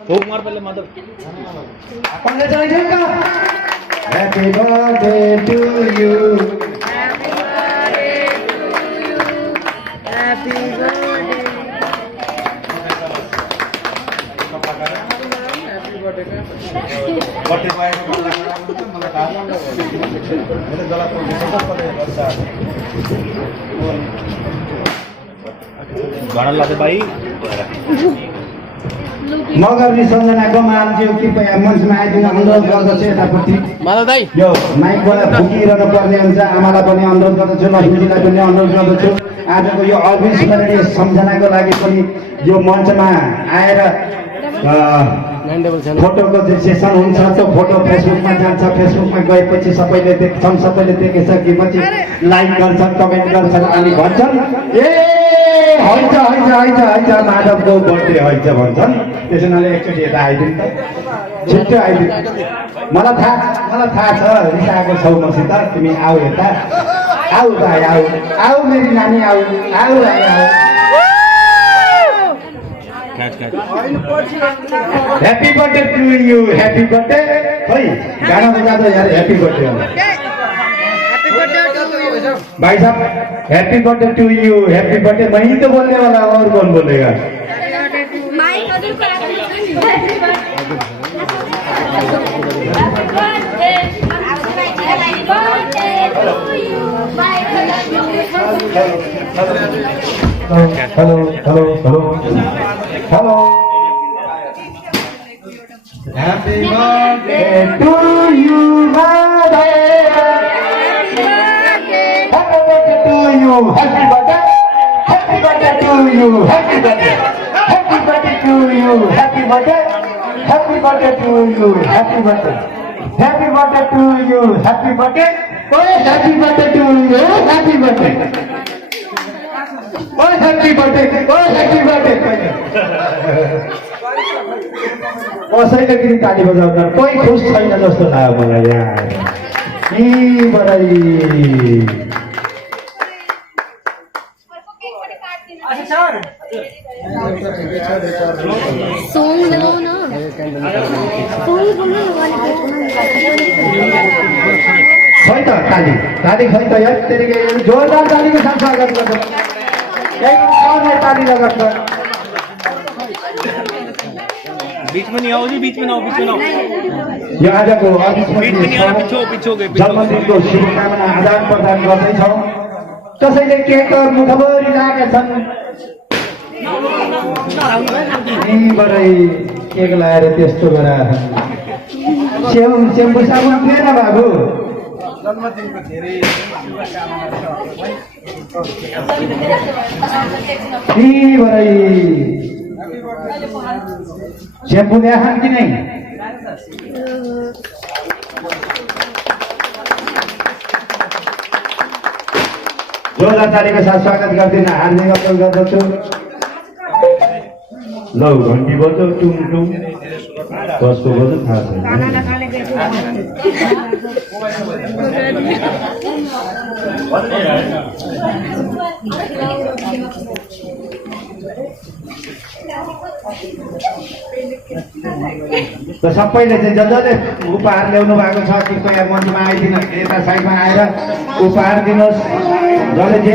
फूक मार पहले माधव। अपन ले जाएगा happy birthday to you Happy birthday to you. Happy birthday. Birthday boy मलाई थाहा मेरो गला घडा लाग्यो भाइ मगर सम्झनाको मान्छे कृपया मञ्चमा आइदिन अनुरोध गर्दछु यतापट्टि माधव दाइ यो माइकबाट फुकिरहनु पर्ने हुन्छ आमालाई पनि अनुरोध गर्दछु लक्ष्मीजीलाई पनि अनुरोध गर्दछु आजको यो अविस्मरणीय सम्झनाको लागि पनि यो मञ्चमा आएर फोटोको चाहिँ सेसन हुन्छ त्यो फोटो फेसबुकमा जान्छ फेसबुकमा गएपछि सबैले देख्छन् सबैले देखिसकेपछि लाइक गर्छन् कमेन्ट गर्छन् अनि भन्छन् ए हैछ माधवको बर्थडे हैछ भन्छन् त्यसो हुनाले एकचोटि यता आइदिनु त छिट्टो आइदिनु मलाई थाहा छ रिसाएको छौ मसित तिमी आऊ यता आऊ भाइ आऊ मेरी नानी आऊ happy birthday to you happy birthday खै गाना बजा दो यार happy birthday Happy birthday to you. भाई साहब happy birthday to you happy birthday मैं ही तो बोलने वाला हूं, और कौन बोलेगा माइक अदर करा happy birthday to you mike hello happy birthday to you Happy birthday to you, happy birthday to you, happy birthday to you, happy birthday to you, happy birthday, oh happy birthday to you, happy birthday, oh happy birthday, कसैले पनि ताली बजाउन कोही खुस छैन जस्तो लाग्यो मलाई यार ई बराई सॉन्ग लगाओ ना सॉन्ग बोलो खै त ताली खै त यार तेरिके जोरदार तालीको साथ स्वागत गर्छ एकदम ताली लगाउँछ बीच में नहीं आओ जी बीच में ना आओ यो आजको बीच में नहीं आना पिछो गए जन्मदिनको शुभकामना आदान प्रदान गर्दैछौँ कसैले केकहरू मुखभरि राखेका छन् यहीँबाटै केक लाएर त्यस्तो गरेर सेम्पू साबुन थिएन बाबु जन्मदिनको धेरै यहीँबाटै सेम्पू ल्याएछन् कि नै जोरदार तालीको साथ स्वागत गर्दिन हार्ने अपील गर्दछु लौ घन्टी बज्यो टुङ कसको बज्यो थाहा छैन र सबैले चाहिँ जसले उपहार ल्याउनु भएको छ कृपया मञ्चमा आइदिन यता साइडमा आएर उपहार दिनुहोस् जसले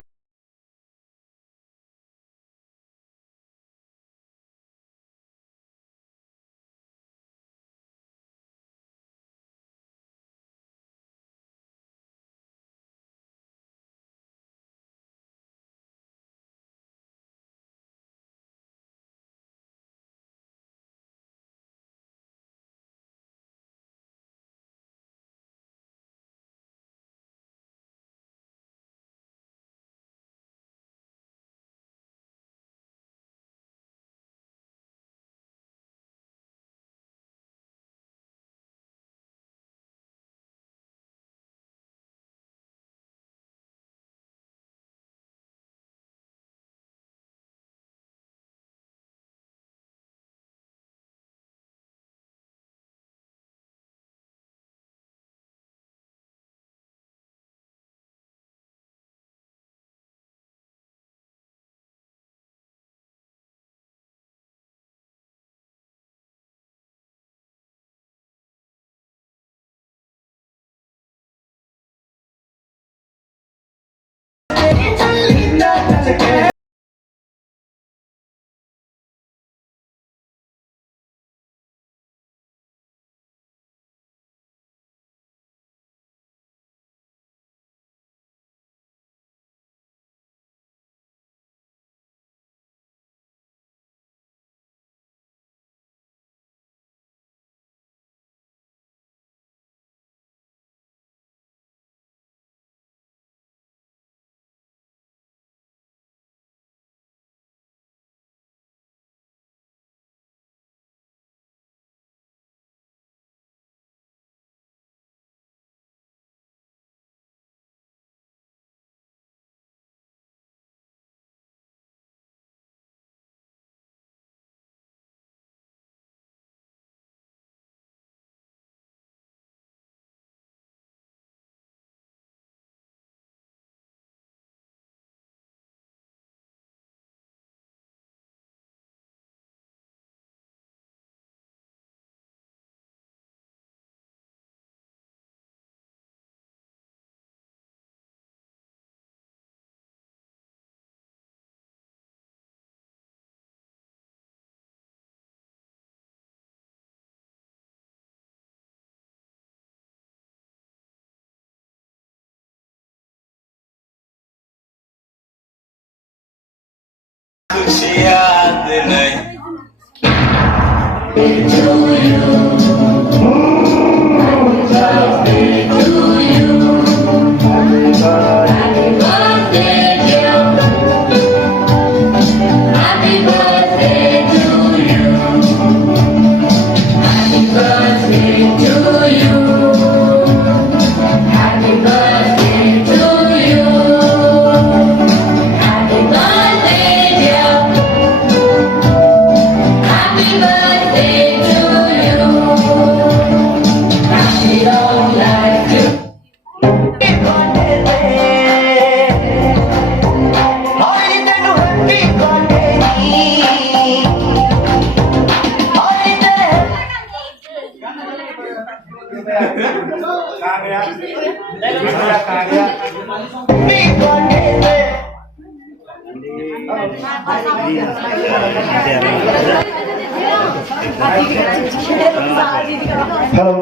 हेलो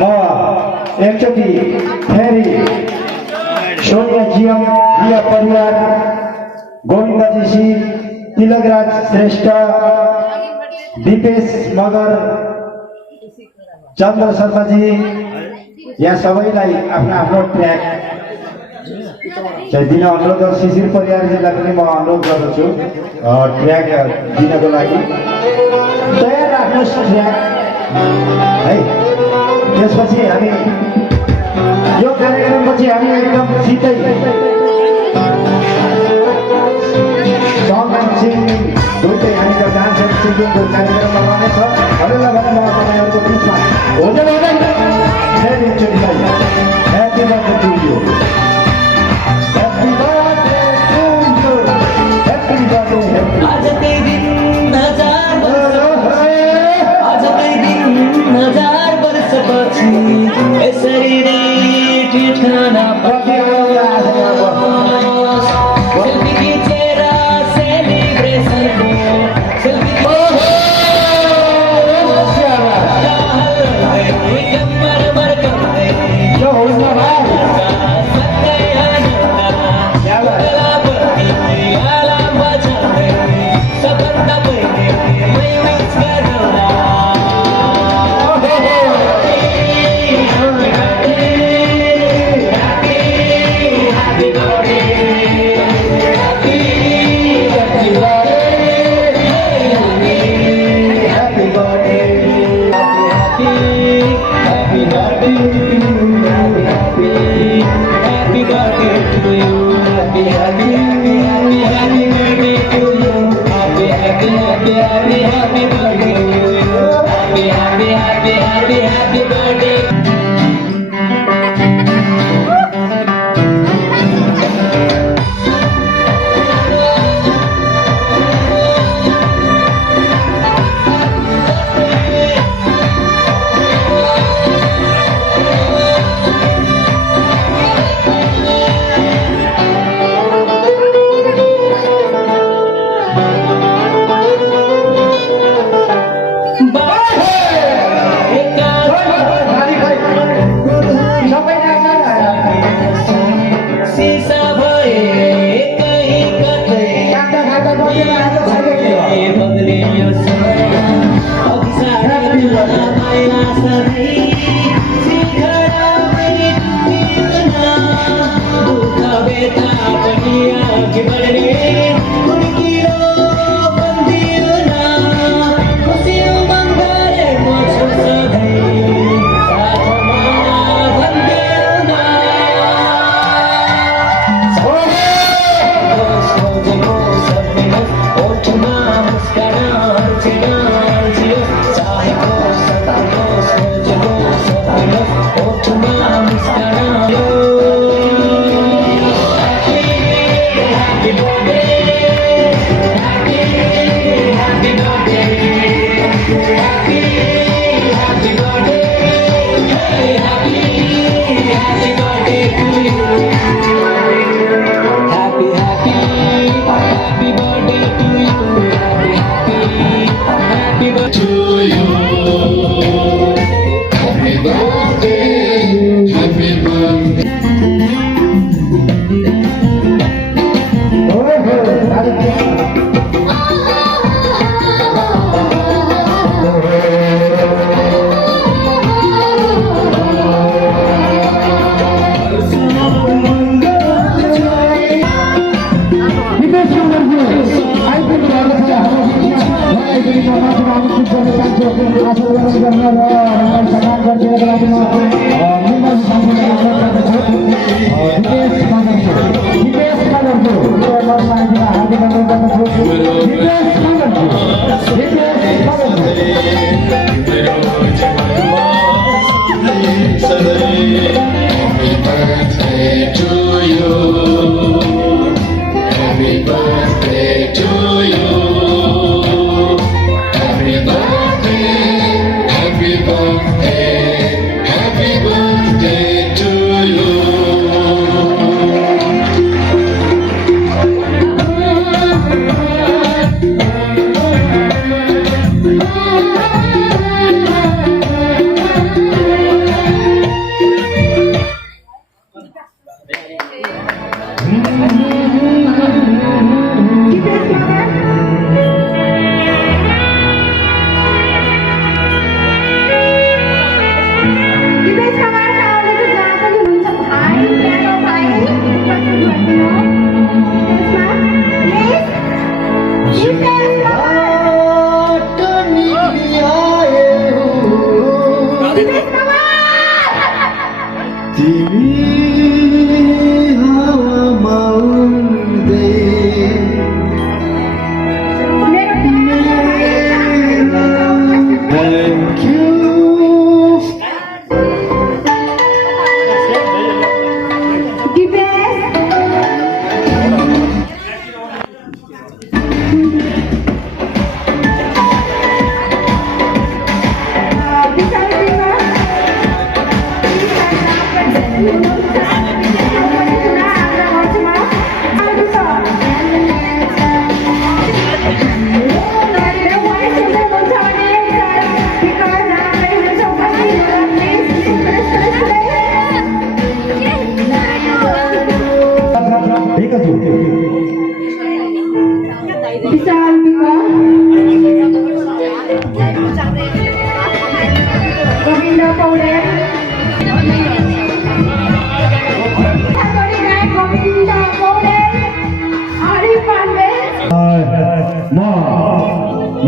म एकचोटि फेरि सोनियाजियम प्रिय परिवार गोविन्दजी तिलकराज श्रेष्ठ दिपेश मगर चन्द्र शर्माजी यहाँ सबैलाई आफ्नो आफ्नो ट्र्याक चाहिँ दिन अनुरोध गर्छु। शिशिर परिवारजीलाई पनि म अनुरोध गर्दछु ट्र्याक दिनको लागि तयार राख्नुहोस् ट्र्याक है। त्यसपछि हामी यो कार्यक्रमपछि हामी एकदम सिधै सङ एन्ड सिङ्गिङ दुइटै हामीको डान्स एन्ड सिङ्गिङको कार्यक्रममा रहनेछ। हजुरलाई भने म तपाईँहरूको बिचमा होटल फेरि एकचोटि happy birthday to you, happy birthday to you, happy birthday. आज के दिन हजार वर्षपछि यसरी ठिठाना सेल्फी खिचेर celebration Happy birthday to you. Happy birthday to you. Happy birthday, happy birthday, happy birthday to you.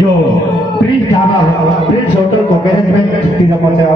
यो ब्रिज होटलको म्यानेजमेन्टतिर म चाहिँ